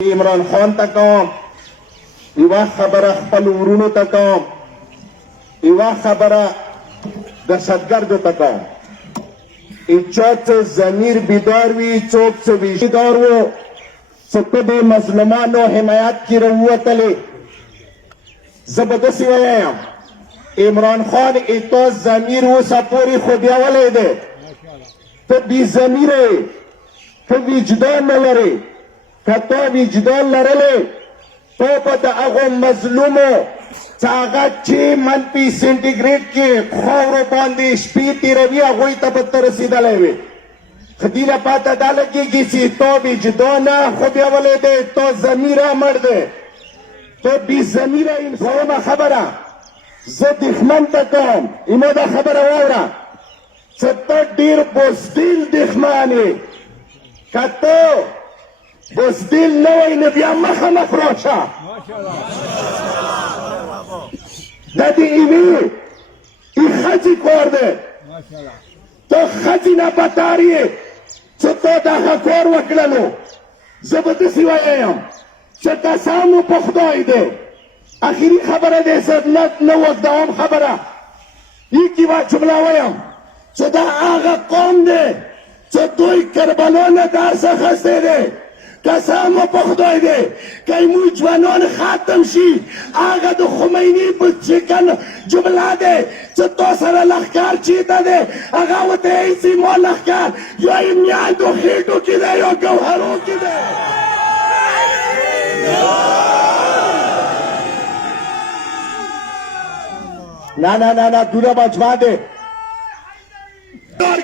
عمران خان ته کوم یوه خبره خپل ورونو ته کوم یوه خبره دهشتګردو ته کوم چا څه ضمیر بیدار وي څوک څه بیدار و چې ته د مظلومانو حمایت کې راووتلې زه به داسې ووایم عمران خان تا ضمیر اوسه پورې خو بیولی دی ته بې ضمیره یې ته وجدان نه لرې که تا وجدان لرلی ته به د هغو مظلومو چې هغه چې منفي سینټیګریډ کې خاورو باندې شپې تېروي هغوی ته به ته رسېدلی وې خو دې نه پته دا لګېږي چې تا وجدانه خو بیولی دی تا ضمیره مړ دی ته بې ضمیره دویمه خبره زه دښمن ته کوم ایما دا خبره واوره چې ته ډېر بزدل دښمن یې که ته بزدل نه وای نو بیا مخامخ راشه دا د یوې ښځې کار دی ته ښځې نه بدتر یې چې تا دغه کار وکړلو زه به داسې ووایم چې قسم مو په خدای دی آخري خبره دی زه نه اوږدوم خبره یکی یوه جمله وایم چې دا هغه قوم دی چې دوی کربلا نه درس اخیستی دی قسم مو په خدای دی که زموږ ځوانان ختم شي هغه د خمیني په چکن جمله دی چې تا سره لښکر چېرته دی هغه ورته وایي چې زما لښکر یا یې میاندو خېټو کې دی یا ګوهرو کې دی نه نه نه نه دونه بچما دی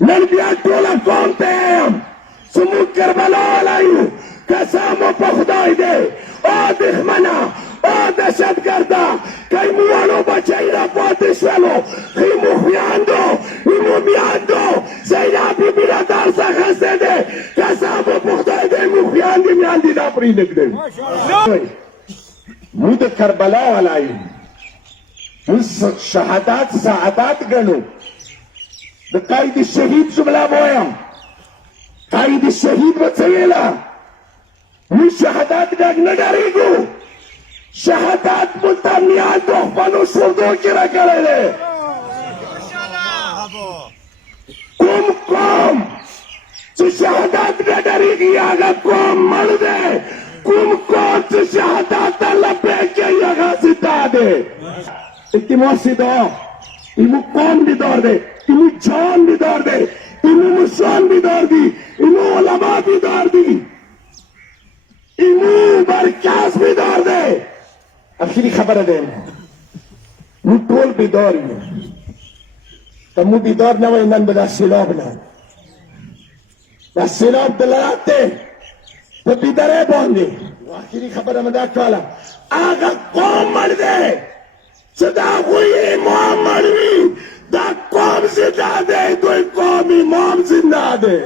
نن بیا ټوله قوم ته یم زموږ کربلا والا یو قسم مو په خدای دی او دښمنه او دهشتګرده که زموږ بچی را پاتې شولو زموږ خویندو زموږ میندو زینب بیبي را درس اخیستی دی قسم مو په خدای دی زموږ خویندې میندې نه پرېنږدوي موږ د کربلا والا یو موږ شهادت سعادت ګڼو د قائد شهید جمله وایم قائد شهید به څه ویله موږ شهادت ډک نه ډارېږو شهادت موږ ته میندو خپلو شردو کې راکړی دی کوم قوم چې شهادت نه ډارېږي هغه قوم مړ دی کوم قوم چې شهادت ته لبیک کوي هغه زنده دی اجتماع صدا ایمو قوم بیدار دی ایمو جان بیدار دی ایمو مشران بیدار دی ایمو علما بیدار دی ایمو مرکز بیدار دی آخری خبره دی مو ټول بیدار یو که مو بیدار نه وای نن به دا سیلاب نه دا سیلاب دلالت دی په بیدارۍ باندې آخري خبره مې دا کوله هغه قوم مړ دی چې د هغوی امام مړ وي دا قوم زنده دی دوی قوم امام زنده دی